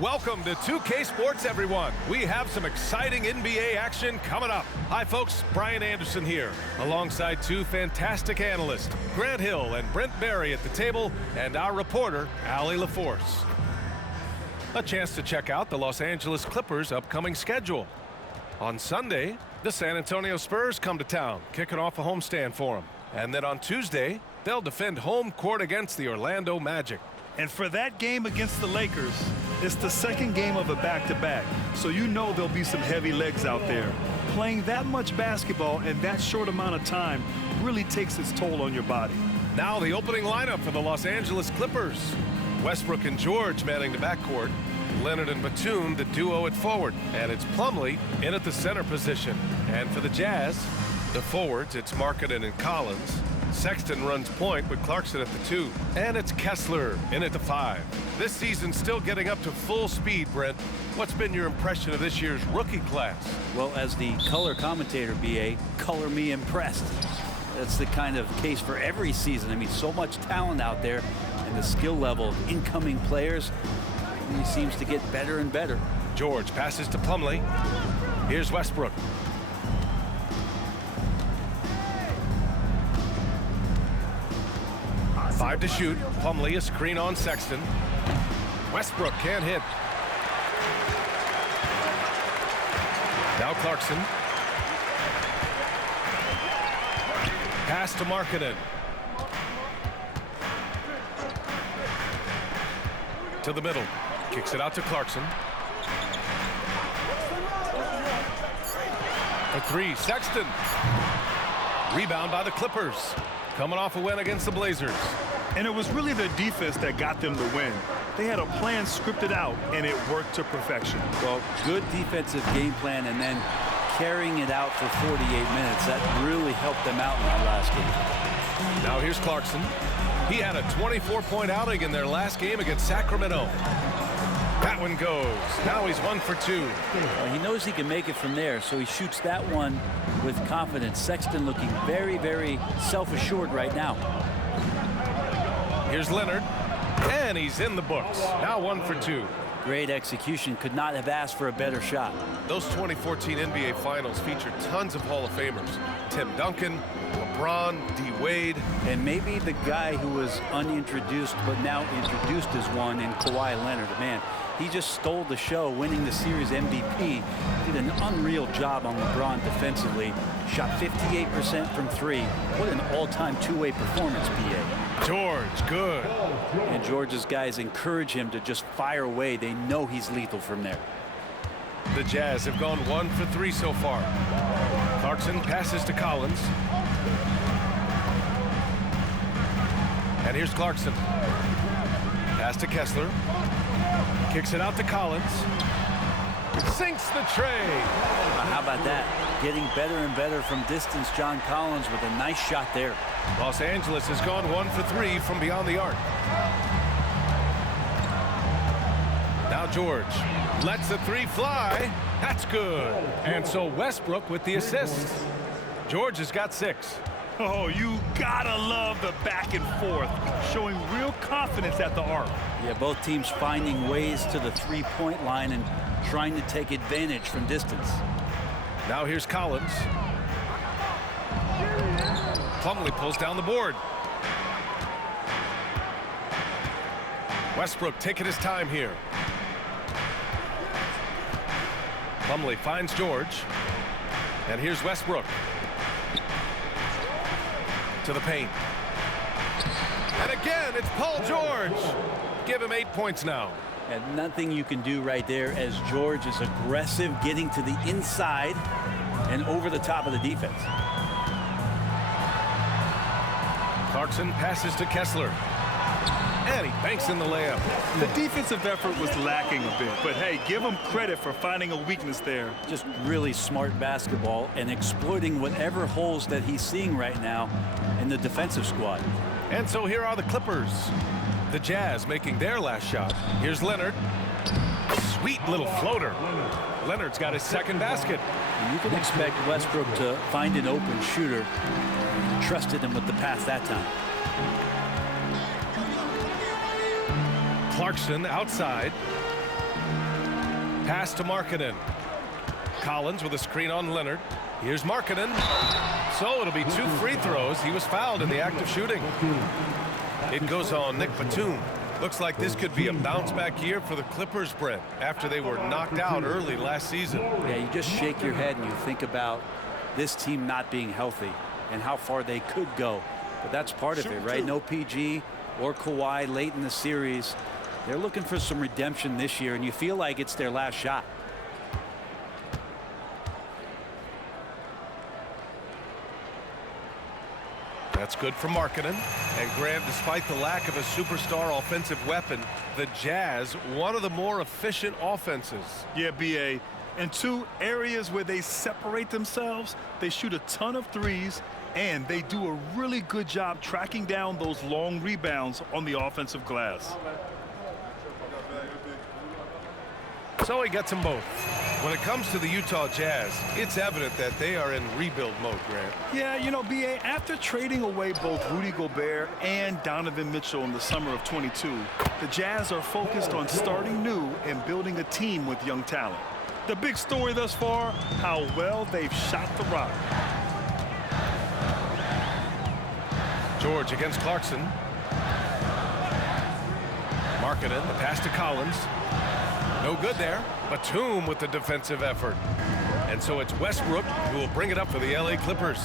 Welcome to 2K Sports, everyone. We have some exciting NBA action coming up. Hi, folks. Brian Anderson here, alongside two fantastic analysts, Grant Hill and Brent Barry at the table, and our reporter, Allie LaForce. A chance to check out the Los Angeles Clippers' upcoming schedule. On Sunday, the San Antonio Spurs come to town, kicking off a homestand for them. And then on Tuesday, they'll defend home court against the Orlando Magic. And for that game against the Lakers, it's the second game of a back-to-back, so you know there'll be some heavy legs out there. Playing that much basketball in that short amount of time really takes its toll on your body. Now the opening lineup for the Los Angeles Clippers. Westbrook and George manning the backcourt. Leonard and Batum, the duo at forward. And it's Plumlee in at the center position. And for the Jazz, the forwards, it's Markkanen and Collins. Sexton runs point with Clarkson at the 2. And it's Kessler in at the 5. This season's still getting up to full speed, Brent. What's been your impression of this year's rookie class? Well, as the color commentator, B.A., color me impressed. That's the kind of case for every season. I mean, so much talent out there, and the skill level of incoming players really seems to get better and better. George passes to Plumlee. Here's Westbrook. Five to shoot. Plumlee a screen on Sexton. Westbrook can't hit. Now Clarkson. Pass to Markkanen. To the middle. Kicks it out to Clarkson. For three, Sexton. Rebound by the Clippers. Coming off a win against the Blazers. And it was really their defense that got them the win. They had a plan scripted out, and it worked to perfection. Well, good defensive game plan and then carrying it out for 48 minutes. That really helped them out in that last game. Now here's Clarkson. He had a 24-point outing in their last game against Sacramento. That one goes. Now he's 1 for 2. Well, he knows he can make it from there, so he shoots that one with confidence. Sexton looking very, very self-assured right now. Here's Leonard, and he's in the books. Now 1 for 2. Great execution. Could not have asked for a better shot. Those 2014 NBA Finals featured tons of Hall of Famers. Tim Duncan, LeBron, D. Wade. And maybe the guy who was unintroduced but now introduced as one in Kawhi Leonard. Man, he just stole the show, winning the series MVP. Did an unreal job on LeBron defensively. Shot 58% from 3. What an all-time two-way performance, B.A. George, good. And George's guys encourage him to just fire away. They know he's lethal from there. The Jazz have gone 1 for 3 so far. Clarkson passes to Collins. And here's Clarkson. Pass to Kessler. Kicks it out to Collins. Sinks the tray. How about that? Getting better and better from distance. John Collins with a nice shot there. Los Angeles has gone 1 for 3 from beyond the arc. Now George lets the 3 fly. That's good. And so Westbrook with the assist. George has got 6. Oh, you gotta love the back and forth, showing real confidence at the arc. Yeah, both teams finding ways to the three-point line and trying to take advantage from distance. Now here's Collins. Plumlee pulls down the board. Westbrook taking his time here. Plumlee finds George. And here's Westbrook. To the paint. And again, it's Paul George. Give him 8 points now. And nothing you can do right there as George is aggressive, getting to the inside and over the top of the defense. Clarkson passes to Kessler. And he banks in the layup. The defensive effort was lacking a bit, but hey, give him credit for finding a weakness there. Just really smart basketball and exploiting whatever holes that he's seeing right now in the defensive squad. And so here are the Clippers. The Jazz making their last shot. Here's Leonard. Sweet little floater. Leonard's got his second basket. And you can expect Westbrook to find an open shooter. Trusted him with the pass that time. Clarkson outside. Pass to Markkanen. Collins with a screen on Leonard. Here's Markkanen. So it'll be 2 free throws. He was fouled in the act of shooting. It goes on Nick Batum. Looks like this could be a bounce-back year for the Clippers, Brent, after they were knocked out early last season. Yeah, you just shake your head and you think about this team not being healthy and how far they could go. But that's part of it, right? No PG or Kawhi late in the series. They're looking for some redemption this year, and you feel like it's their last shot. That's good for Markkanen. And Grant, despite the lack of a superstar offensive weapon, the Jazz, one of the more efficient offenses. Yeah, B.A. In 2 areas where they separate themselves, they shoot a ton of threes, and they do a really good job tracking down those long rebounds on the offensive glass. So he gets them both. When it comes to the Utah Jazz, it's evident that they are in rebuild mode, Grant. Yeah, you know, B.A., after trading away both Rudy Gobert and Donovan Mitchell in the summer of '22, the Jazz are focused on starting new and building a team with young talent. The big story thus far, how well they've shot the rock. George against Clarkson. Markkanen, the pass to Collins. No good there. Batum with the defensive effort. And so it's Westbrook who will bring it up for the LA Clippers.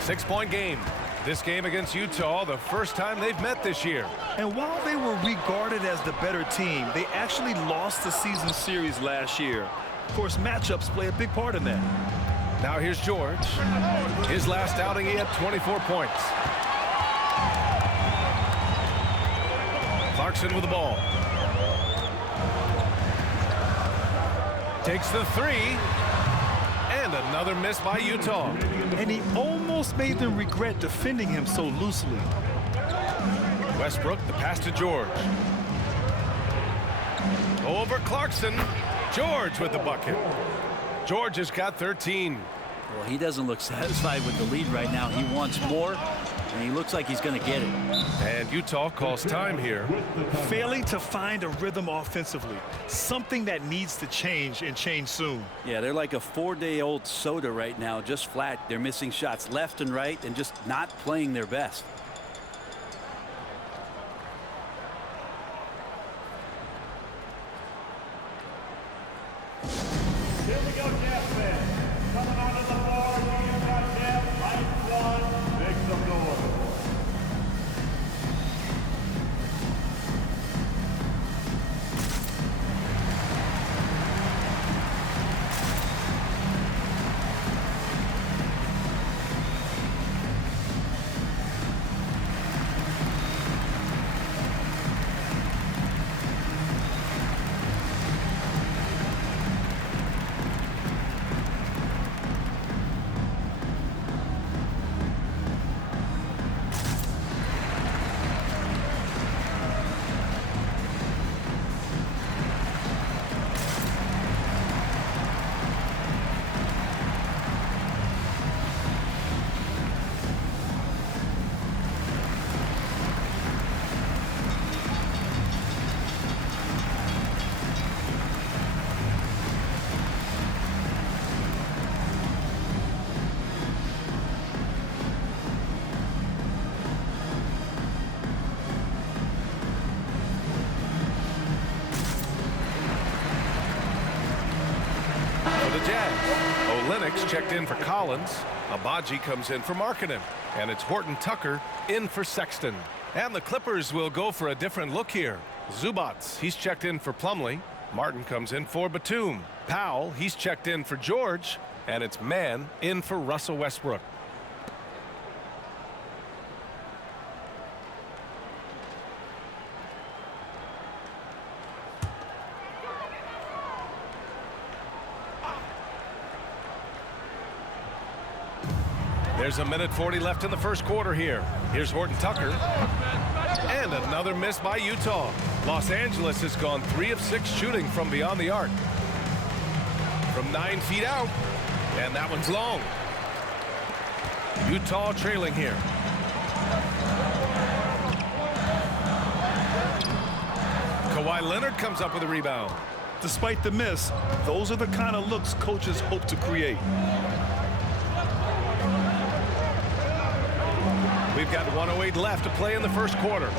6-point game. This game against Utah, the first time they've met this year. And while they were regarded as the better team, they actually lost the season series last year. Of course, matchups play a big part in that. Now here's George. His last outing, he had 24 points. Clarkson with the ball. Takes the 3. And another miss by Utah. And he almost made them regret defending him so loosely. Westbrook, the pass to George. Over Clarkson. George with the bucket. George has got 13. Well, he doesn't look satisfied with the lead right now. He wants more, and he looks like he's going to get it. And Utah calls time here. Failing to find a rhythm offensively, something that needs to change and change soon. Yeah, they're like a 4-day-old soda right now, just flat. They're missing shots left and right and just not playing their best. Here we go, Jazz fans. Coming onto the floor, Utah Jazz, Mike One, make some noise. Olenek checked in for Collins. Agbaji comes in for Markkanen. And it's Horton Tucker in for Sexton. And the Clippers will go for a different look here. Zubats, he's checked in for Plumlee. Martin comes in for Batum. Powell, he's checked in for George. And it's Mann in for Russell Westbrook. There's a minute 40 left in the first quarter here. Here's Horton Tucker. And another miss by Utah. Los Angeles has gone 3 of 6 shooting from beyond the arc. From 9 feet out. And that one's long. Utah trailing here. Kawhi Leonard comes up with a rebound. Despite the miss, those are the kind of looks coaches hope to create. We've got 1:08 left to play in the first quarter.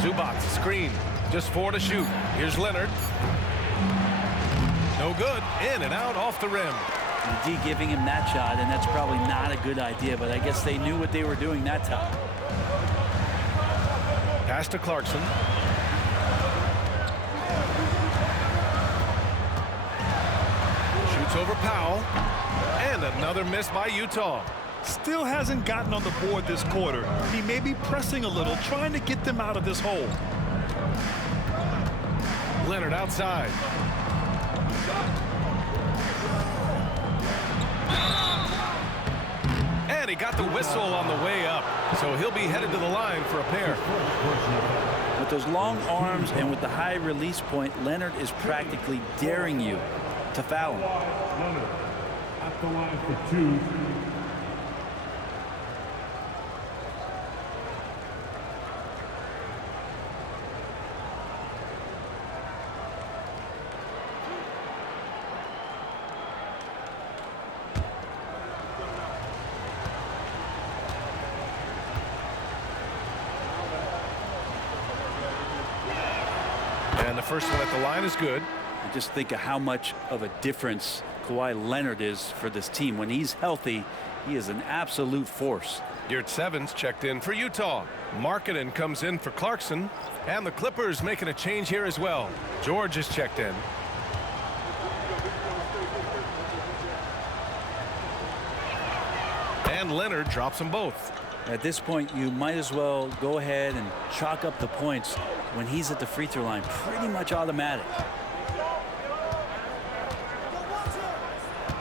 Zubac, screen, just 4 to shoot. Here's Leonard. No good, in and out off the rim. D giving him that shot, and that's probably not a good idea, but I guess they knew what they were doing that time. Pass to Clarkson. Shoots over Powell. And another miss by Utah. Still hasn't gotten on the board this quarter. He may be pressing a little, trying to get them out of this hole. Leonard outside. And he got the whistle on the way up. So he'll be headed to the line for a pair. With those long arms and with the high release point, Leonard is practically daring you to foul him. Leonard at the line for 2. And the first one at the line is good. And just think of how much of a difference Kawhi Leonard is for this team. When he's healthy, he is an absolute force. Yurt Sevens checked in for Utah. Markkanen comes in for Clarkson. And the Clippers making a change here as well. George is checked in. And Leonard drops them both. At this point, you might as well go ahead and chalk up the points when he's at the free throw line. Pretty much automatic.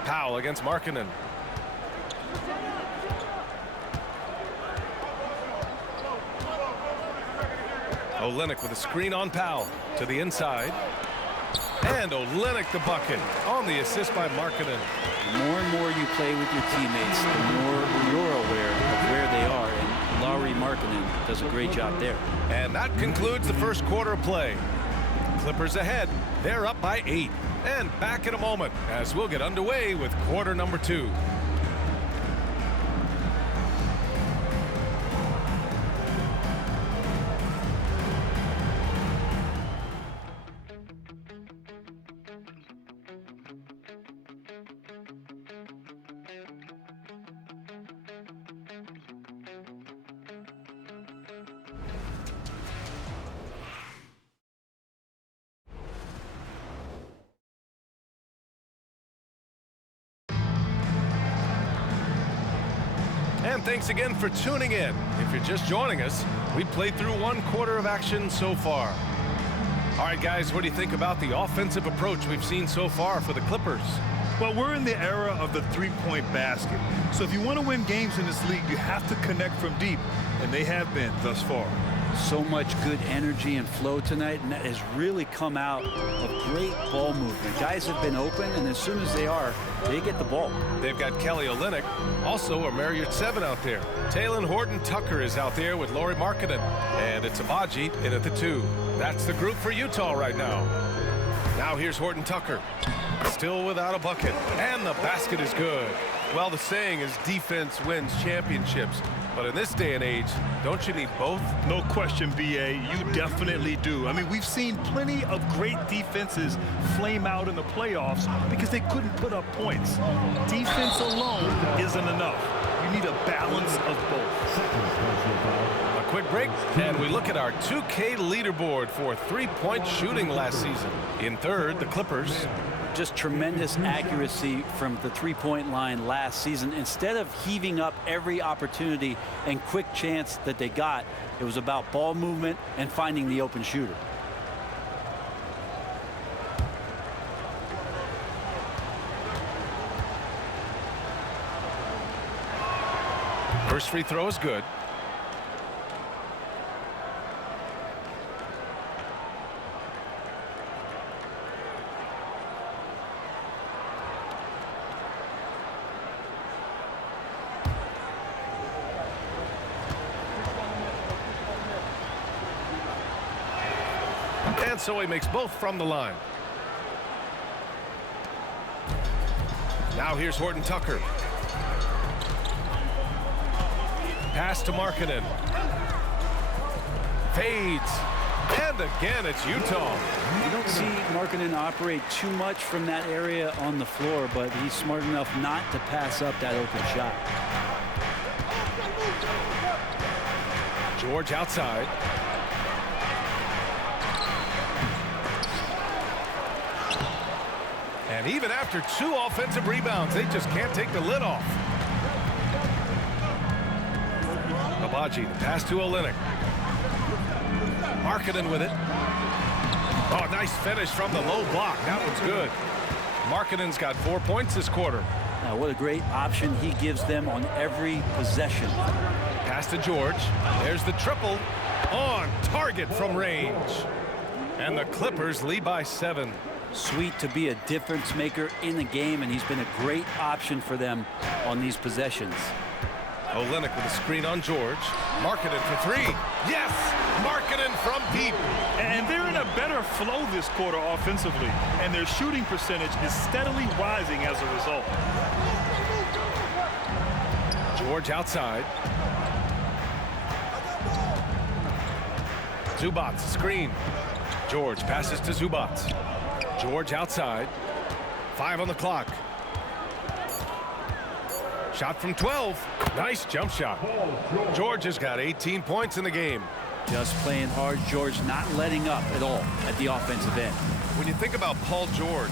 Powell against Markkanen. Olynyk with a screen on Powell to the inside. And Olynyk the bucket on the assist by Markkanen. The more and more you play with your teammates, the more you're aware of where they are. And Lauri Markkanen does a great job there. And that concludes the first quarter of play. Clippers ahead. They're up by 8. And back in a moment as we'll get underway with quarter number 2. And thanks again for tuning in. If you're just joining us, we played through 1 quarter of action so far. All right, guys, what do you think about the offensive approach we've seen so far for the Clippers? Well, we're in the era of the three-point basket. So if you want to win games in this league, you have to connect from deep, and they have been thus far. So much good energy and flow tonight, and that has really come out of great ball movement. Guys have been open, and as soon as they are, they get the ball. They've got Kelly Olynyk, also a Marriott 7 out there. Talen Horton-Tucker is out there with Lauri Markkanen, and it's Abaji in at the 2. That's the group for Utah right now. Now here's Horton-Tucker, still without a bucket, and the basket is good. Well, the saying is defense wins championships. But in this day and age, don't you need both? No question, B.A. You definitely do. I mean, we've seen plenty of great defenses flame out in the playoffs because they couldn't put up points. Defense alone isn't enough. You need a balance of both. A quick break, and we look at our 2K leaderboard for three-point shooting last season. In third, the Clippers. Just tremendous accuracy from the three-point line last season. Instead of heaving up every opportunity and quick chance that they got, it was about ball movement and finding the open shooter. First free throw is good. And so he makes both from the line. Now here's Horton Tucker. Pass to Markkanen. Fades. And again, it's Utah. You don't see Markkanen operate too much from that area on the floor, but he's smart enough not to pass up that open shot. George outside. And even after 2 offensive rebounds, they just can't take the lid off. Agbaji, the pass to Olynyk. Markkanen with it. Oh, nice finish from the low block. That one's good. Markkanen's got 4 points this quarter. Now, what a great option he gives them on every possession. Pass to George. There's the triple. On target from range. And the Clippers lead by 7. Sweet to be a difference maker in the game, and he's been a great option for them on these possessions. Olynyk with a screen on George. Markkanen for 3. Yes! Markkanen from deep. And they're in a better flow this quarter offensively, and their shooting percentage is steadily rising as a result. George outside. Zubac screen. George passes to Zubac. George outside. 5 on the clock. Shot from 12. Nice jump shot. George has got 18 points in the game. Just playing hard. George not letting up at all at the offensive end. When you think about Paul George,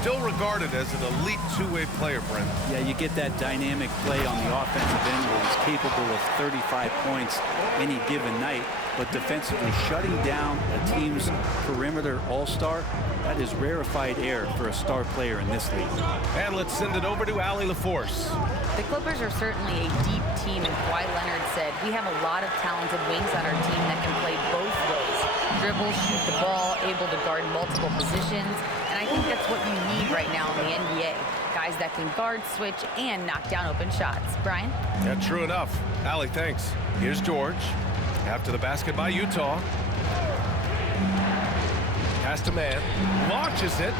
still regarded as an elite two-way player, Brent. Yeah, you get that dynamic play on the offensive end where he's capable of 35 points any given night, but defensively shutting down a team's perimeter all-star, that is rarefied air for a star player in this league. And let's send it over to Allie LaForce. The Clippers are certainly a deep team, and Kawhi Leonard said, we have a lot of talented wings on our team that can play both ways. Dribble, shoot the ball, able to guard multiple positions, and I think that's what you need right now in the NBA. Guys that can guard, switch, and knock down open shots. Brian? Yeah, true enough. Allie, thanks. Here's George. After the basket by Utah. Pass to man. Launches it.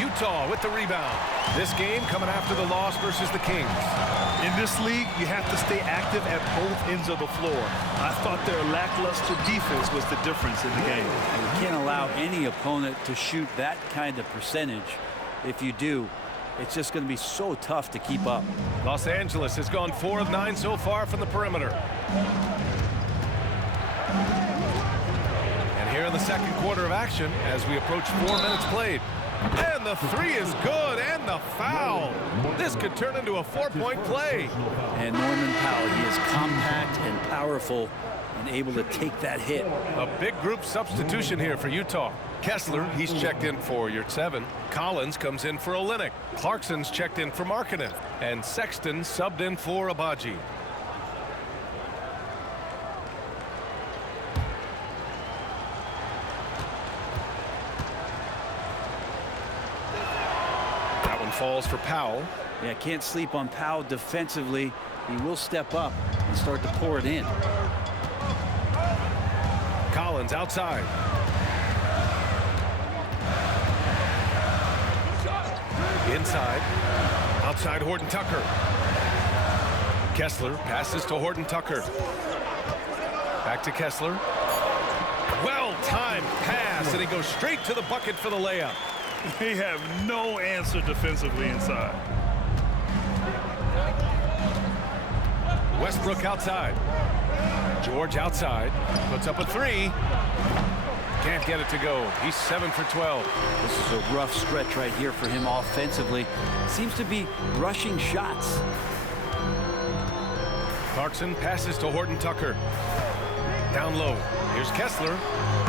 Utah with the rebound. This game coming after the loss versus the Kings. In this league, you have to stay active at both ends of the floor. I thought their lackluster defense was the difference in the game. And you can't allow any opponent to shoot that kind of percentage. If you do, it's just going to be so tough to keep up. Los Angeles has gone 4 of 9 so far from the perimeter. And here in the second quarter of action as we approach 4 minutes played. And the 3 is good, and the foul. This could turn into a 4-point play. And Norman Powell, he is compact and powerful and able to take that hit. A big group substitution here for Utah. Kessler, he's checked in for Yurtseven. Collins comes in for Olynyk. Clarkson's checked in for Markkanen. And Sexton subbed in for Agbaji. Falls for Powell. Yeah, can't sleep on Powell defensively. He will step up and start to pour it in. Collins outside. Inside. Outside Horton Tucker. Kessler passes to Horton Tucker. Back to Kessler. Well-timed pass, and he goes straight to the bucket for the layup. They have no answer defensively inside. Westbrook outside. George outside. Puts up a 3. Can't get it to go. He's 7 for 12. This is a rough stretch right here for him offensively. Seems to be rushing shots. Clarkson passes to Horton Tucker. Down low. Here's Kessler.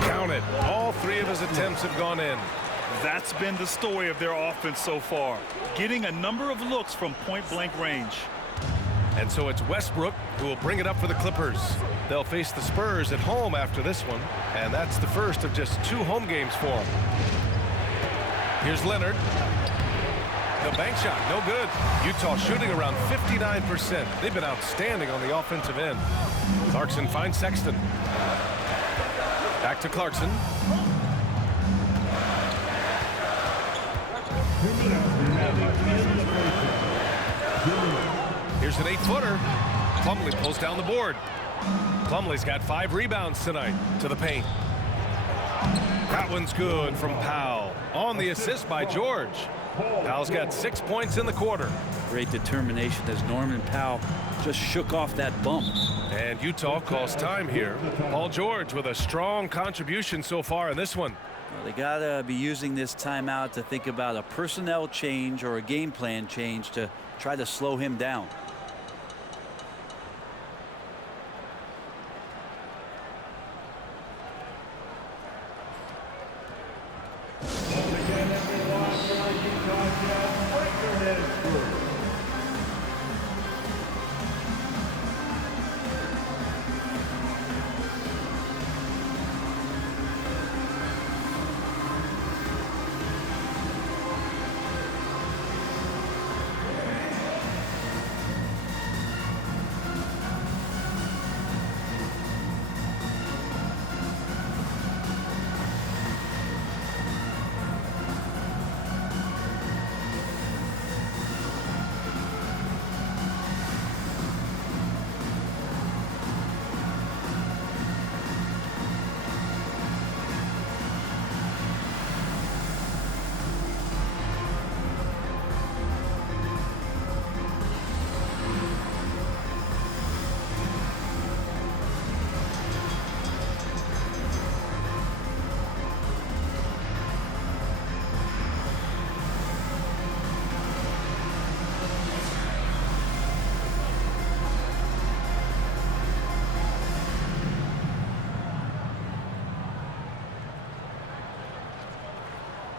Count it. All 3 of his attempts have gone in. That's been the story of their offense so far, getting a number of looks from point-blank range. And so it's Westbrook who will bring it up for the Clippers. They'll face the Spurs at home after this one, and that's the first of just 2 home games for them. Here's Leonard. The bank shot, no good. Utah shooting around 59%. They've been outstanding on the offensive end. Clarkson finds Sexton. Back to Clarkson. Here's an 8-footer. Plumlee pulls down the board. Plumlee's got 5 rebounds tonight to the paint. That one's good from Powell. On the assist by George. Powell's got 6 points in the quarter. Great determination as Norman Powell just shook off that bump. And Utah calls time here. Paul George with a strong contribution so far in this one. Well, they gotta be using this timeout to think about a personnel change or a game plan change to try to slow him down.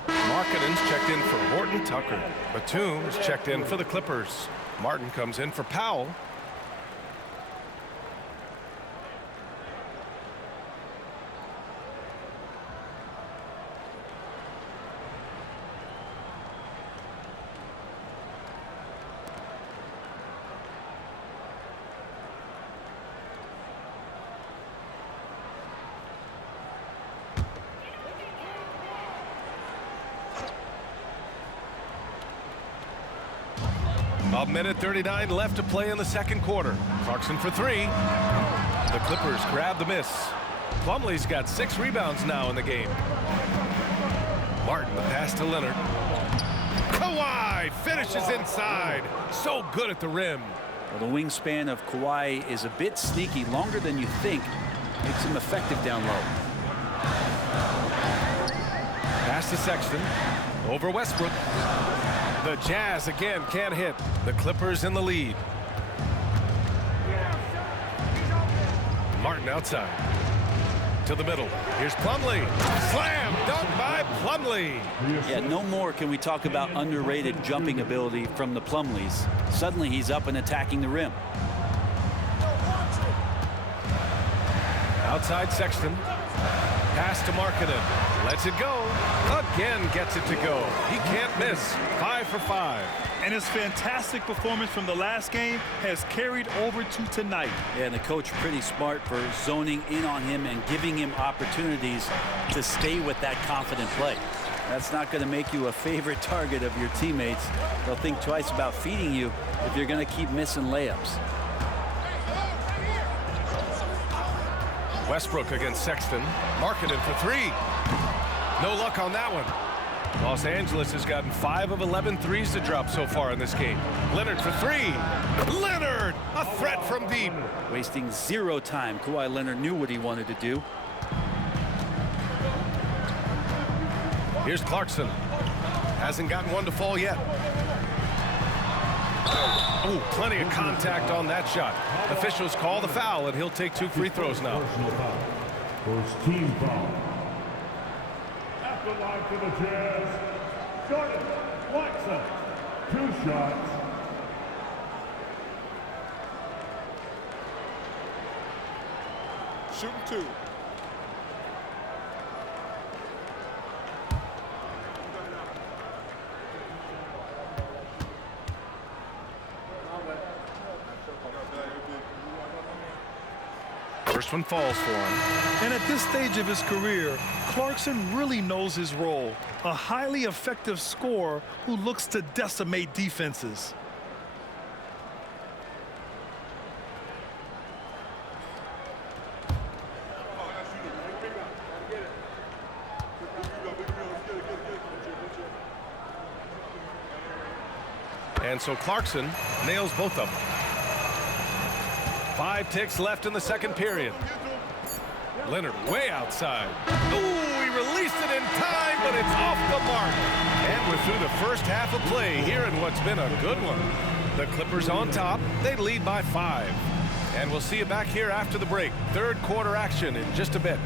Markkanen's checked in for Horton Tucker. Batum's checked in for the Clippers. Martin comes in for Powell. A minute 39 left to play in the second quarter. Clarkson for 3. The Clippers grab the miss. Plumlee's got 6 rebounds now in the game. Martin the pass to Leonard. Kawhi finishes inside. So good at the rim. Well, the wingspan of Kawhi is a bit sneaky, longer than you think. Makes him effective down low. Pass to Sexton. Over Westbrook. The Jazz again can't hit. The Clippers in the lead. Martin outside. To the middle. Here's Plumlee. Slam dunk by Plumlee. Yeah, no more can we talk about underrated jumping ability from the Plumlees. Suddenly he's up and attacking the rim. Outside Sexton. Pass to Markkanen. Lets it go. Again gets it to go. He can't miss. 5 for 5. And his fantastic performance from the last game has carried over to tonight. Yeah, and the coach pretty smart for zoning in on him and giving him opportunities to stay with that confident play. That's not going to make you a favorite target of your teammates. They'll think twice about feeding you if you're going to keep missing layups. Westbrook against Sexton. Markkanen for 3. No luck on that one. Los Angeles has gotten 5 of 11 threes to drop so far in this game. Leonard for 3. Leonard, a threat from deep. Wasting 0 time. Kawhi Leonard knew what he wanted to do. Here's Clarkson. Hasn't gotten one to fall yet. Oh, plenty of contact on that shot. Officials call the foul, and he'll take 2 free throws now. First team foul. At the line for the Jazz, Jordan Clarkson. 2 shots. Shooting 2. First one falls for him. And at this stage of his career, Clarkson really knows his role. A highly effective scorer who looks to decimate defenses. And so Clarkson nails both of them. 5 ticks left in the second period. Leonard way outside. Ooh, he released it in time, but it's off the mark. And we're through the first half of play here in what's been a good one. The Clippers on top. They lead by 5. And we'll see you back here after the break. Third quarter action in just a bit.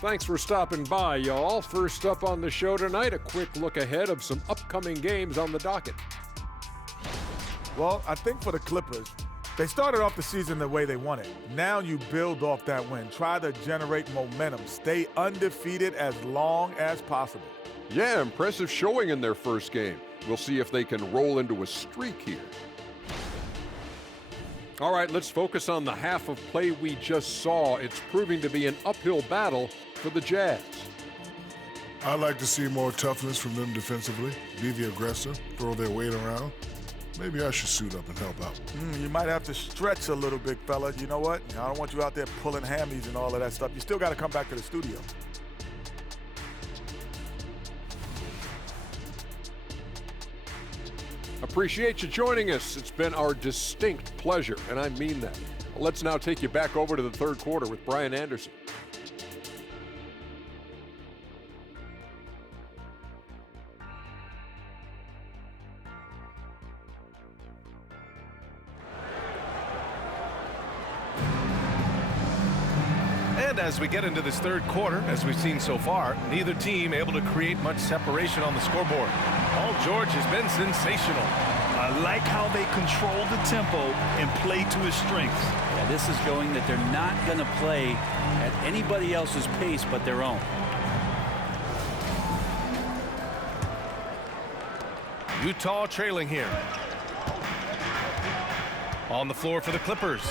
Thanks for stopping by, y'all. First up on the show tonight, a quick look ahead of some upcoming games on the docket. Well, I think for the Clippers, they started off the season the way they wanted. Now you build off that win. Try to generate momentum. Stay undefeated as long as possible. Yeah, impressive showing in their first game. We'll see if they can roll into a streak here. All right, let's focus on the half of play we just saw. It's proving to be an uphill battle for the Jazz. I'd like to see more toughness from them defensively, be the aggressor, throw their weight around. Maybe I should suit up and help out. You might have to stretch a little, big fella. You know what? I don't want you out there pulling hammies and all of that stuff. You still got to come back to the studio. Appreciate you joining us. It's been our distinct pleasure, and I mean that. Let's now take you back over to the third quarter with Brian Anderson. And as we get into this third quarter, as we've seen so far, neither team able to create much separation on the scoreboard. Paul George has been sensational. I like how they control the tempo and play to his strengths. Yeah, this is showing that they're not going to play at anybody else's pace but their own. Utah trailing here. On the floor for the Clippers.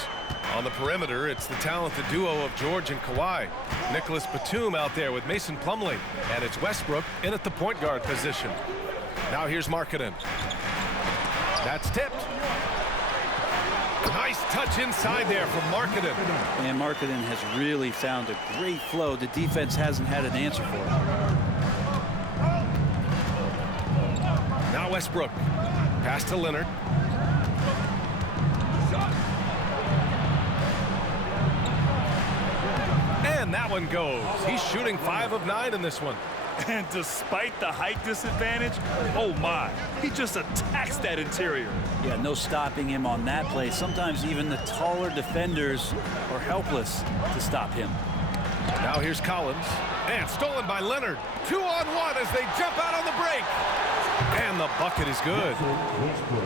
On the perimeter, it's the talented duo of George and Kawhi. Nicholas Batum out there with Mason Plumlee. And it's Westbrook in at the point guard position. Now here's Markkanen. That's tipped. Nice touch inside there from Markkanen. And Markkanen has really found a great flow. The defense hasn't had an answer for it. Now Westbrook. Pass to Leonard. And that one goes. He's shooting 5 of 9 in this one. And despite the height disadvantage, oh my, he just attacks that interior. Yeah, no stopping him on that play. Sometimes even the taller defenders are helpless to stop him. Now here's Collins. And stolen by Leonard. 2-on-1 as they jump out on the break. And the bucket is good.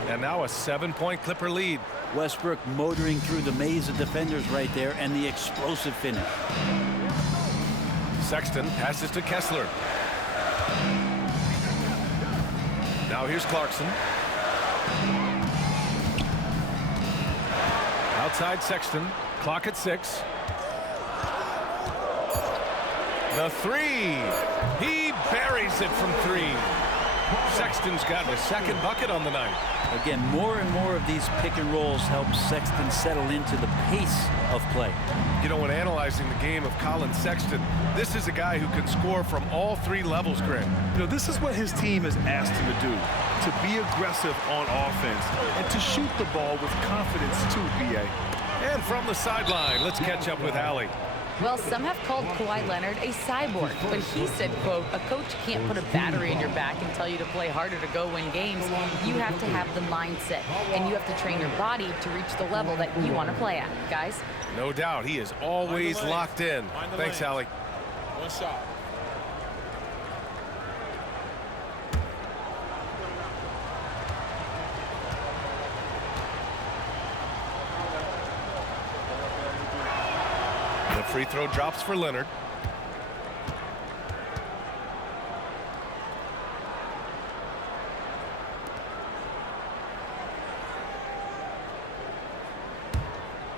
And now a 7-point Clipper lead. Westbrook motoring through the maze of defenders right there, and the explosive finish. Sexton passes to Kessler. Now here's Clarkson. Outside Sexton. Clock at 6. The 3. He buries it from 3. Sexton's got a second bucket on the night. Again, more and more of these pick and rolls help Sexton settle into the pace of play. You know, when analyzing the game of Colin Sexton, this is a guy who can score from all 3 levels, Greg. You know, this is what his team has asked him to do, to be aggressive on offense and to shoot the ball with confidence too, B.A. And from the sideline, let's catch up with Allie. Well, some have called Kawhi Leonard a cyborg, but he said, quote, a coach can't put a battery in your back and tell you to play harder to go win games. You have to have the mindset, and you have to train your body to reach the level that you want to play at, guys. No doubt, he is always locked in. Thanks, Allie. One shot. Free throw drops for Leonard.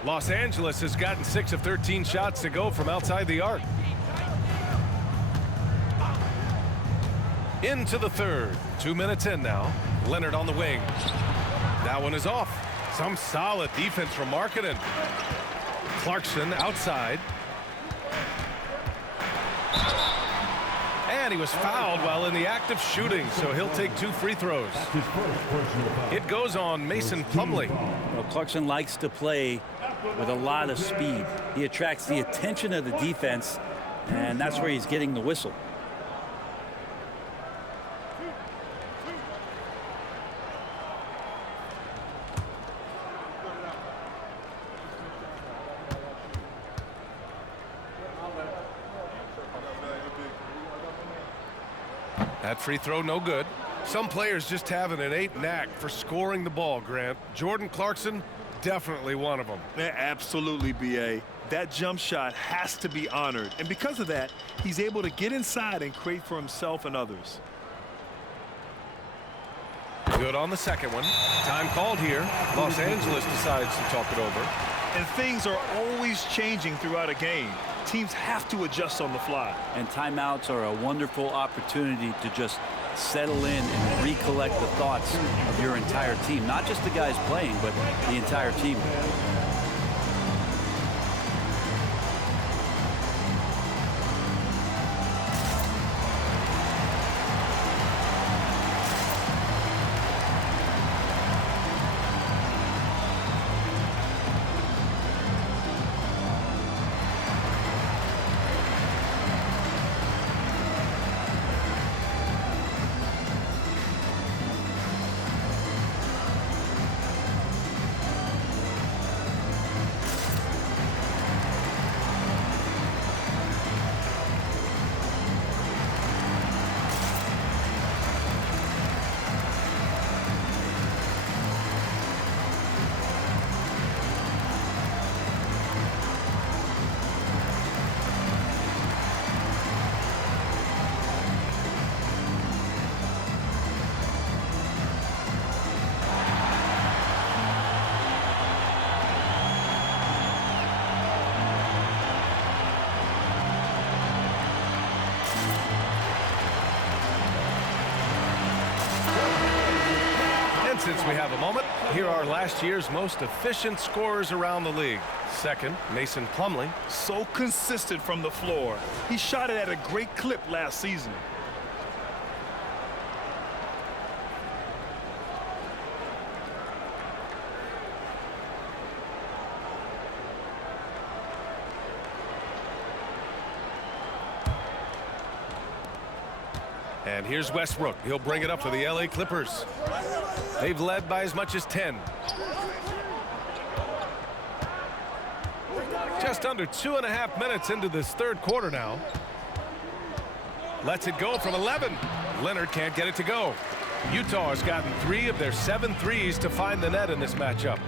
Los Angeles has gotten 6 of 13 shots to go from outside the arc. Into the third. 2 minutes in now. Leonard on the wing. That one is off. Some solid defense from Markkanen. Clarkson outside. And he was fouled while in the act of shooting, so he'll take 2 free throws. It goes on Mason Plumlee. Well, Clarkson likes to play with a lot of speed. He attracts the attention of the defense, and that's where he's getting the whistle. That free throw no good. Some players just have an innate knack for scoring the ball, Grant. Jordan Clarkson, definitely one of them. Yeah, absolutely, B.A. That jump shot has to be honored. And because of that, he's able to get inside and create for himself and others. Good on the second one. Time called here. Los Angeles decides to talk it over. And things are always changing throughout a game. Teams have to adjust on the fly. And timeouts are a wonderful opportunity to just settle in and recollect the thoughts of your entire team. Not just the guys playing, but the entire team. Since we have a moment, here are last year's most efficient scorers around the league. Second, Mason Plumlee. So consistent from the floor. He shot it at a great clip last season. And here's Westbrook. He'll bring it up for the LA Clippers. They've led by as much as 10. Just under 2.5 minutes into this third quarter now. Lets it go from 11. Leonard can't get it to go. Utah has gotten 3 of their 7 threes to find the net in this matchup.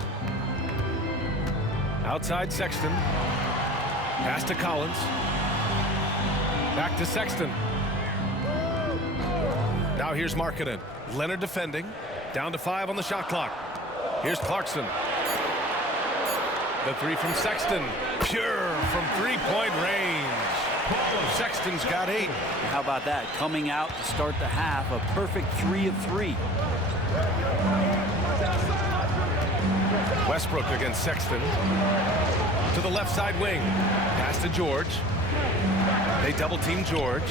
Outside Sexton. Pass to Collins. Back to Sexton. Now here's Markkanen. Leonard defending. Down to 5 on the shot clock. Here's Clarkson. The 3 from Sexton. Pure from three-point range. Sexton's got 8. How about that? Coming out to start the half, a perfect 3 of 3. Westbrook against Sexton. To the left side wing. Pass to George. They double-team George.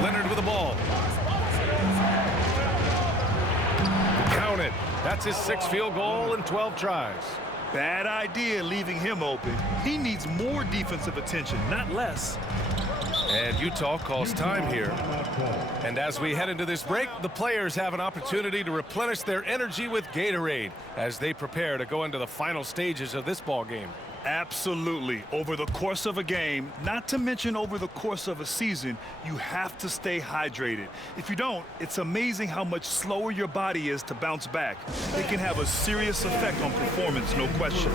Leonard with the ball. Count it. That's his 6th field goal in 12 tries. Bad idea leaving him open. He needs more defensive attention, not less. And Utah calls time here. And as we head into this break, the players have an opportunity to replenish their energy with Gatorade as they prepare to go into the final stages of this ball game. Absolutely. Over the course of a game, not to mention over the course of a season, you have to stay hydrated. If you don't, it's amazing how much slower your body is to bounce back. It can have a serious effect on performance, no question.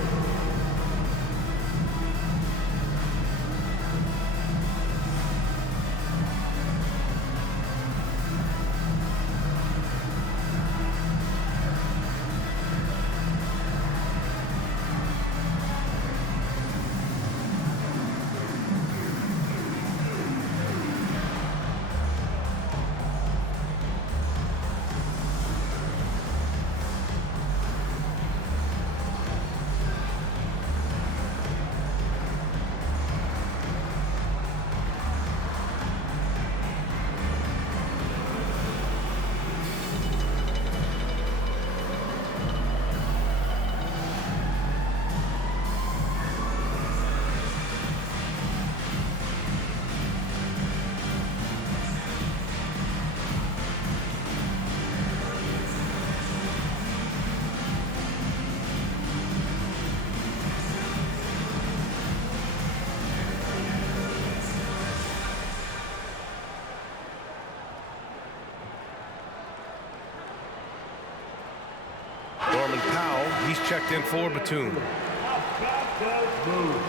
He's checked in for Batum. Augustus Moon.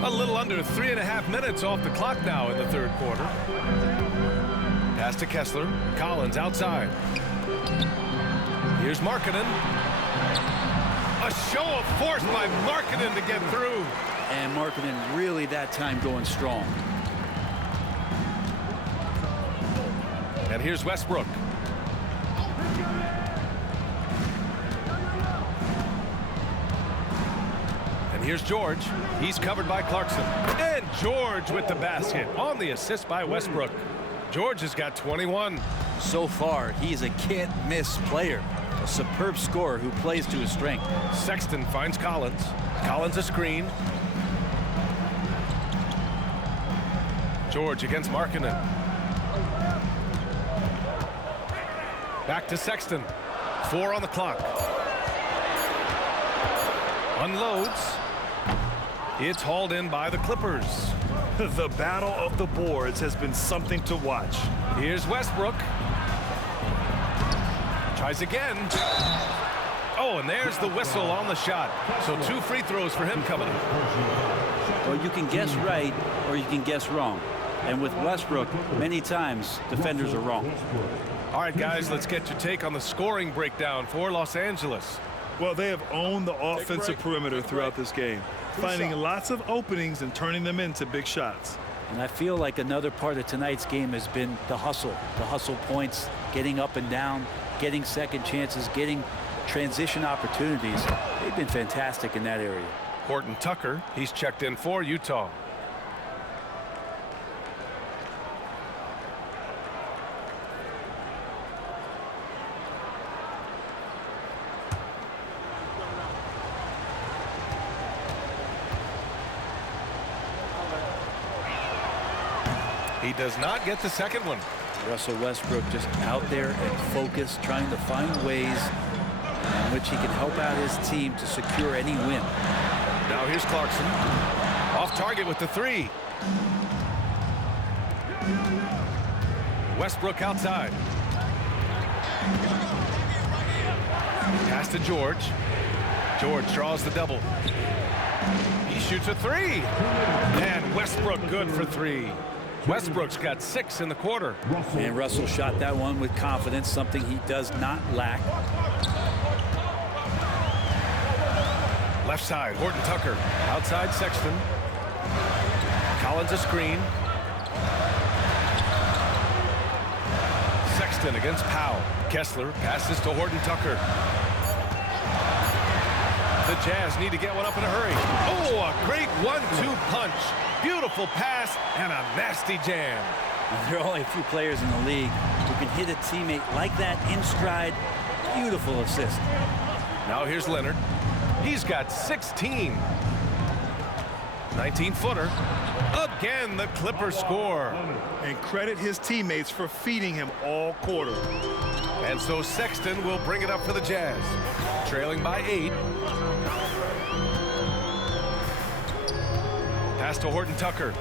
A little under 3.5 minutes off the clock now in the third quarter. Pass to Kessler. Collins outside. Here's Markkanen. A show of force by Markkanen to get through. And Markkanen really that time going strong. And here's Westbrook. And here's George. He's covered by Clarkson. And George with the basket on the assist by Westbrook. George has got 21. So far, he's a can't-miss player. A superb scorer who plays to his strength. Sexton finds Collins. Collins a screen. George against Markkanen. Back to Sexton. 4 on the clock. Unloads. It's hauled in by the Clippers. The battle of the boards has been something to watch. Here's Westbrook. Tries again. Oh, and there's the whistle on the shot. So 2 free throws for him coming up. Well, you can guess right or you can guess wrong. And with Westbrook, many times defenders are wrong. All right, guys, let's get your take on the scoring breakdown for Los Angeles. Well, they have owned the offensive perimeter throughout this game, finding lots of openings and turning them into big shots. And I feel like another part of tonight's game has been the hustle points, getting up and down, getting second chances, getting transition opportunities. They've been fantastic in that area. Horton Tucker, he's checked in for Utah. He does not get the second one. Russell Westbrook just out there and focused, trying to find ways in which he can help out his team to secure any win. Now here's Clarkson. Off target with the 3. Westbrook outside. Pass to George. George draws the double. He shoots a 3. And Westbrook good for 3. Westbrook's got 6 in the quarter. And Russell shot that one with confidence, something he does not lack. Left side, Horton Tucker. Outside Sexton. Collins a screen. Sexton against Powell. Kessler passes to Horton Tucker. The Jazz need to get one up in a hurry. Oh, a great 1-2 punch. Beautiful pass and a nasty jam. There are only a few players in the league who can hit a teammate like that in stride. Beautiful assist. Now here's Leonard. He's got 16. 19-footer. Again, the Clippers score. And credit his teammates for feeding him all quarter. And so Sexton will bring it up for the Jazz. Trailing by 8. Pass to Horton Tucker.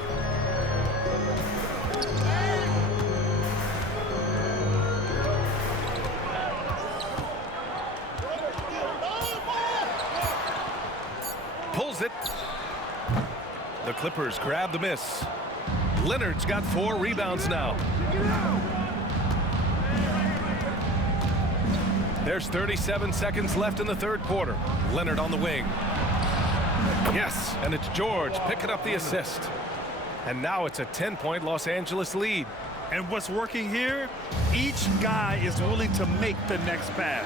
Pulls it. The Clippers grab the miss. Leonard's got 4 rebounds now. There's 37 seconds left in the third quarter. Leonard on the wing. Yes, and it's George picking up the assist. And now it's a 10-point Los Angeles lead. And what's working here? Each guy is willing to make the next pass.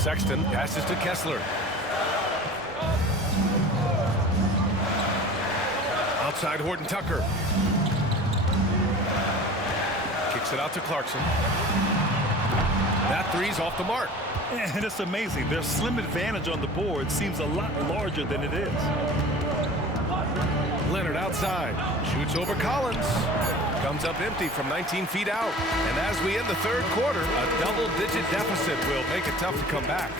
Sexton passes to Kessler. Outside Horton Tucker. Kicks Kicks it out to Clarkson. That three's off the mark. And it's amazing. Their slim advantage on the board seems a lot larger than it is. Leonard outside. Shoots over Collins. Comes up empty from 19 feet out. And as we end the third quarter, a double-digit deficit will make it tough to come back.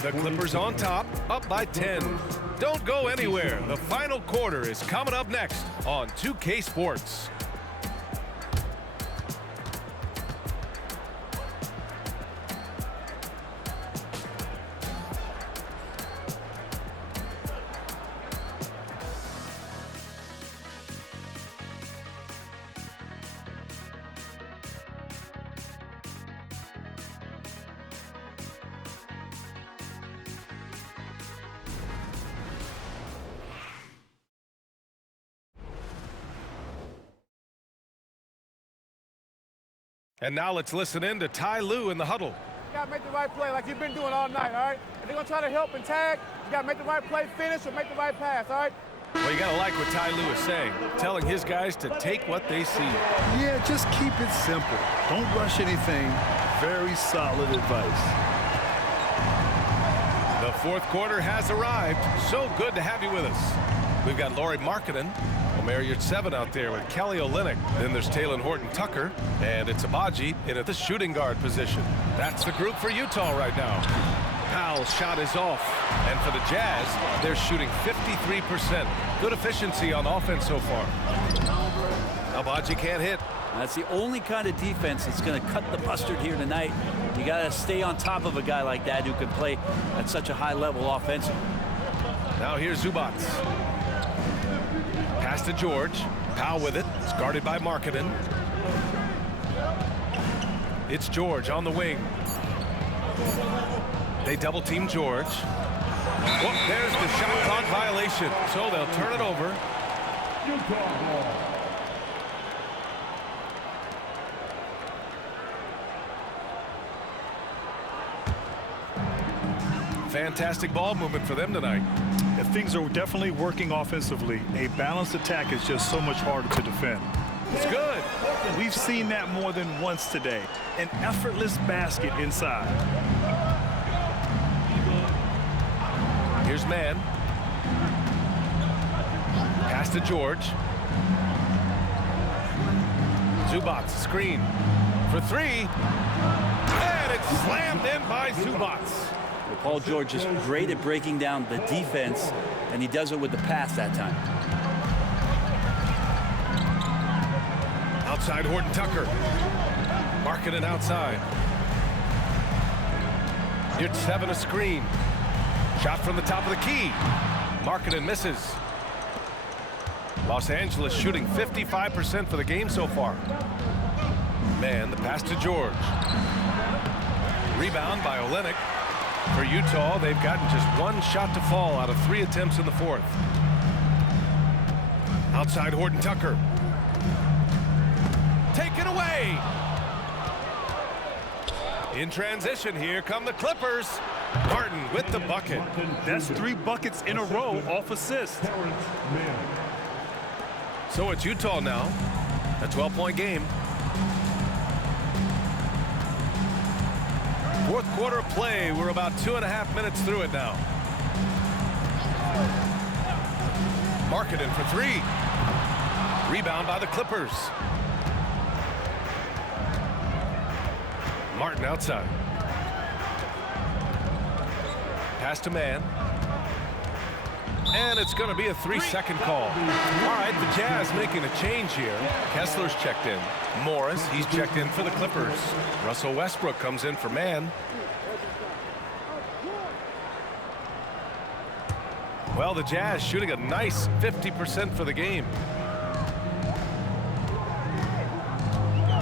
The Clippers on top, up by 10. Don't go anywhere. The final quarter is coming up next on 2K Sports. And now let's listen in to Ty Lue in the huddle. You got to make the right play like you've been doing all night, all right? If they're going to try to help and tag, you got to make the right play, finish, or make the right pass, all right? Well, you got to like what Ty Lue is saying, telling his guys to take what they see. Yeah, just keep it simple. Don't rush anything. Very solid advice. The fourth quarter has arrived. So good to have you with us. We've got Lauri Markkanen, Omer Yurtseven out there with Kelly Olynyk. Then there's Talen Horton-Tucker, and it's Agbaji in at the shooting guard position. That's the group for Utah right now. Powell's shot is off, and for the Jazz, they're shooting 53%. Good efficiency on offense so far. Agbaji can't hit. That's the only kind of defense that's going to cut the mustard here tonight. You got to stay on top of a guy like that who can play at such a high level offensively. Now here's Zubac. Pass to George. Powell with it. It's guarded by Markkanen. It's George on the wing. They double team George. Whoop, there's the shot clock violation. So they'll turn it over. Utah ball. Fantastic ball movement for them tonight. If things are definitely working offensively, a balanced attack is just so much harder to defend. It's good. We've seen that more than once today. An effortless basket inside. Here's Mann. Pass to George. Zubac, screen for three. And it's slammed in by Zubac. Paul George is great at breaking down the defense, and he does it with the pass that time. Outside Horton-Tucker. Markkanen outside. Yurtseven a screen. Shot from the top of the key. Markkanen misses. Los Angeles shooting 55% for the game so far. Man, the pass to George. Rebound by Olynyk. For Utah, they've gotten just one shot to fall out of 3 attempts in the fourth. Outside Horton-Tucker. Taken away. In transition, here come the Clippers. Martin with the bucket. That's 3 buckets in a row off assist. So it's Utah now. A 12-point game. Fourth quarter of play. We're about 2.5 minutes through it now. Markkanen for 3. Rebound by the Clippers. Martin outside. Pass to Mann. And it's going to be a 3-second call. All right, the Jazz making a change here. Kessler's checked in. Morris, he's checked in for the Clippers. Russell Westbrook comes in for Mann. Well, the Jazz shooting a nice 50% for the game.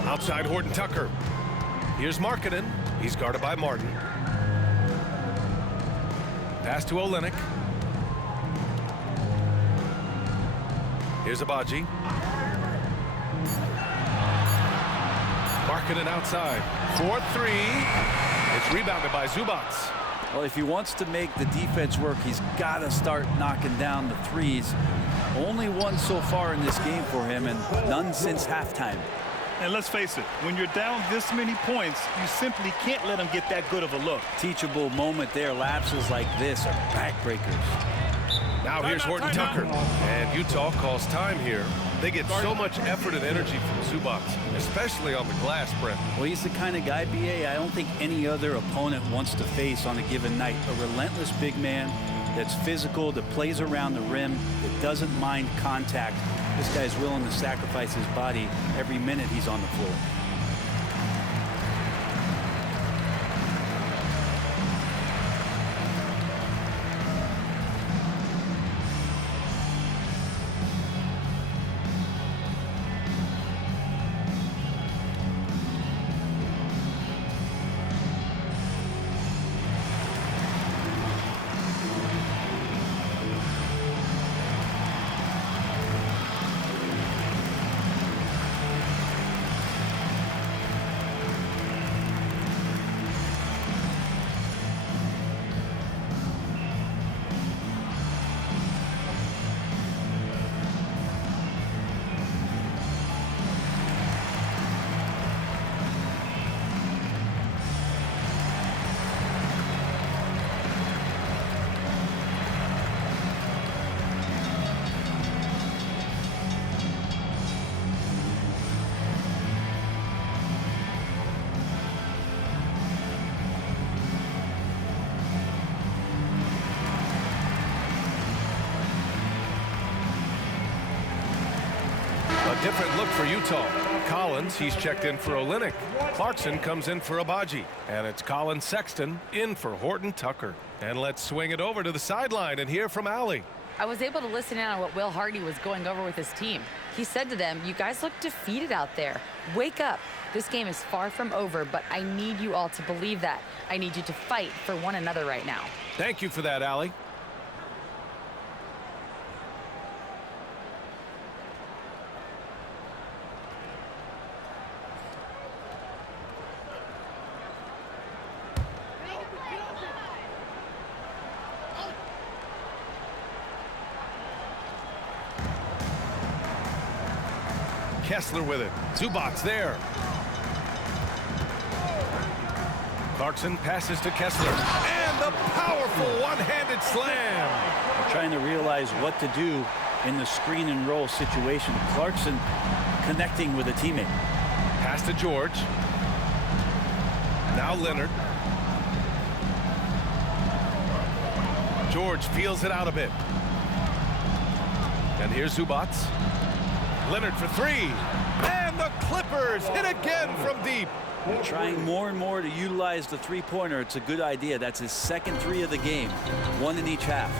Outside Horton-Tucker. Here's Markkanen. He's guarded by Martin. Pass to Olynyk. Here's Agbaji. Markkanen outside. 4-3. It's rebounded by Zubac. Well, if he wants to make the defense work, he's got to start knocking down the threes. Only one so far in this game for him, and none since halftime. And let's face it, when you're down this many points, you simply can't let them get that good of a look. Teachable moment there. Lapses like this are backbreakers. Now here's Horton Tucker. And Utah calls time here. They get so much effort and energy from Zubac, especially on the glass, Brent. Well, he's the kind of guy, BA, I don't think any other opponent wants to face on a given night. A relentless big man that's physical, that plays around the rim, that doesn't mind contact. This guy's willing to sacrifice his body every minute he's on the floor. Different look for Utah. Collins, he's checked in for Olynyk. Clarkson comes in for Abaji. And it's Colin Sexton in for Horton Tucker. And let's swing it over to the sideline and hear from Allie. I was able to listen in on what Will Hardy was going over with his team. He said to them, "You guys look defeated out there. Wake up. This game is far from over, but I need you all to believe that. I need you to fight for one another right now." Thank you for that, Allie. Kessler with it. Zubac there. Clarkson passes to Kessler. And the powerful one-handed slam. They're trying to realize what to do in the screen and roll situation. Clarkson connecting with a teammate. Pass to George. Now Leonard. George feels it out a bit. And here's Zubac. Leonard for three. And the Clippers hit again from deep. They're trying more and more to utilize the three-pointer. It's a good idea. That's his second three of the game. One in each half.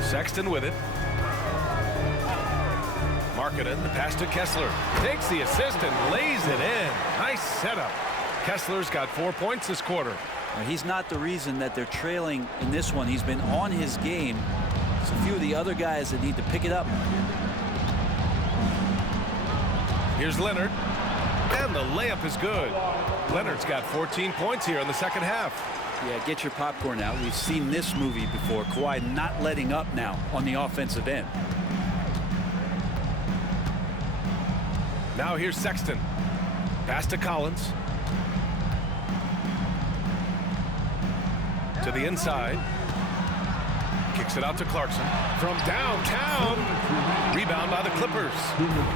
Sexton with it. Markkanen, the pass to Kessler. Takes the assist and lays it in. Nice setup. Kessler's got 4 points this quarter. He's not the reason that they're trailing in this one. He's been on his game. It's a few of the other guys that need to pick it up. Here's Leonard. And the layup is good. Leonard's got 14 points here in the second half. Yeah, get your popcorn out. We've seen this movie before. Kawhi not letting up now on the offensive end. Now here's Sexton. Pass to Collins. To the inside. Kicks it out to Clarkson. From downtown. Rebound by the Clippers.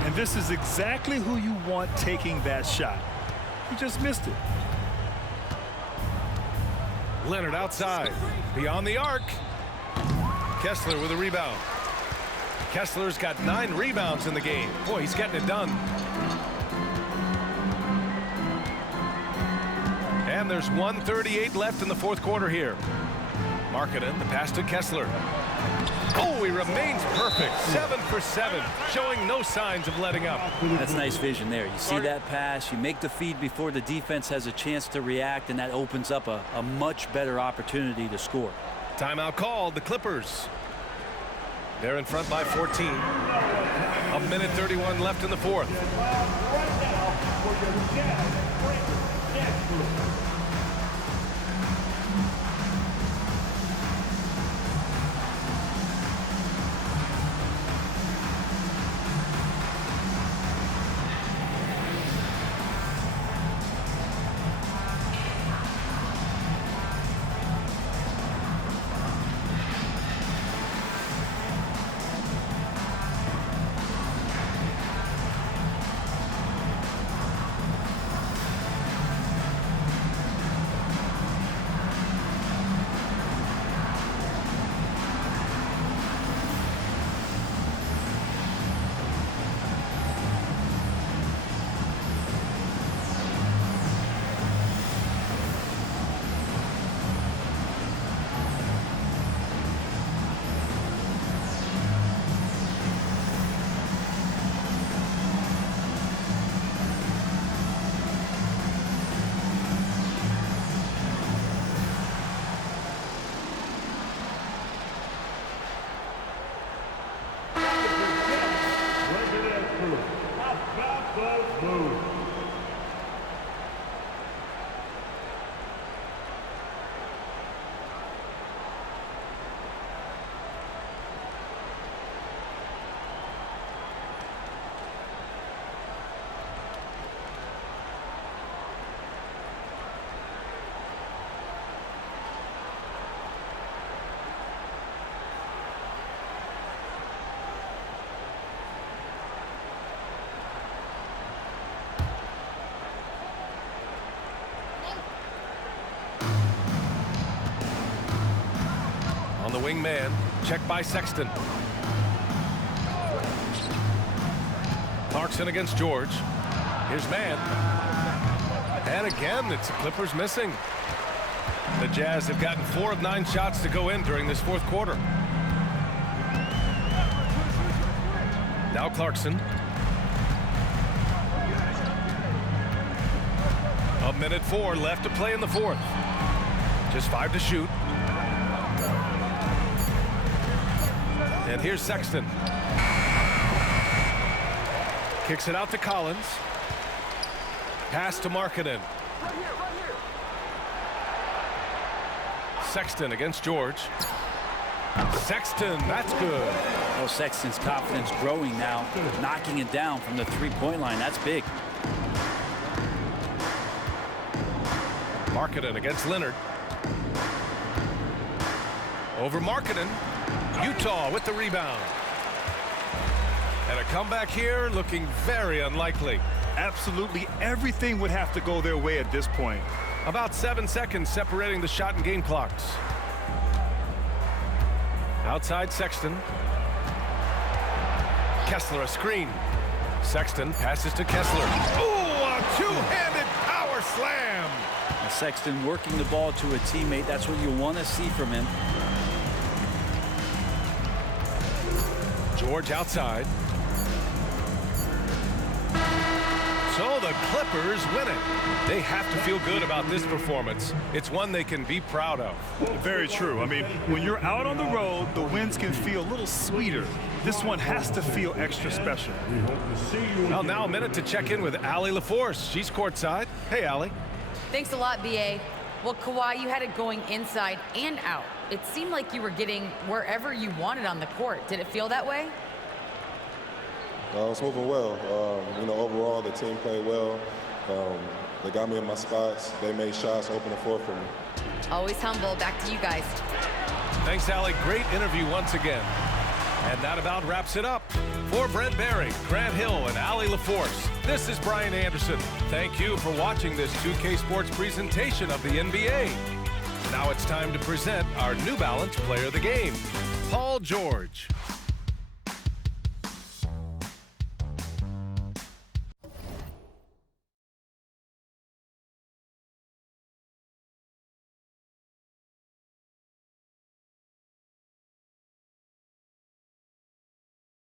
And this is exactly who you want taking that shot. He just missed it. Leonard outside. Beyond the arc. Kessler with a rebound. Kessler's got 9 rebounds in the game. Boy, he's getting it done. And there's 1:38 left in the fourth quarter here. Markkanen, the pass to Kessler. Oh, he remains perfect. 7 for 7, showing no signs of letting up. That's nice vision there. You see that pass, you make the feed before the defense has a chance to react, and that opens up a much better opportunity to score. Timeout called, the Clippers. They're in front by 14. 1:31 left in the fourth. Michael Booth. On the wing man, check by Sexton. Clarkson against George. Here's man. And again, it's the Clippers missing. The Jazz have gotten 4 of 9 shots to go in during this fourth quarter. Now Clarkson. A minute 4 left to play in the fourth. Just 5 to shoot. And here's Sexton. Kicks it out to Collins. Pass to Markkanen. Sexton against George. Sexton, that's good. Oh, Sexton's confidence growing now, knocking it down from the three-point line. That's big. Markkanen against Leonard. Over Markkanen. Utah with the rebound. And a comeback here looking very unlikely. Absolutely everything would have to go their way at this point. About 7 seconds separating the shot and game clocks. Outside Sexton. Kessler a screen. Sexton passes to Kessler. Ooh, a two-handed power slam. Sexton working the ball to a teammate. That's what you want to see from him. George outside. So the Clippers win it. They have to feel good about this performance. It's one they can be proud of. Very true. I mean, when you're out on the road, the wins can feel a little sweeter. This one has to feel extra special. Well, now a minute to check in with Allie LaForce. She's courtside. Hey, Allie. Thanks a lot, B.A. Well, Kawhi, you had it going inside and out. It seemed like you were getting wherever you wanted on the court. Did it feel that way? It was moving well. Overall, the team played well. They got me in my spots. They made shots, open the floor for me. Always humble. Back to you guys. Thanks, Allie. Great interview once again. And that about wraps it up. For Brent Barry, Grant Hill, and Allie LaForce, this is Brian Anderson. Thank you for watching this 2K Sports presentation of the NBA. Now it's time to present our New Balance Player of the Game, Paul George.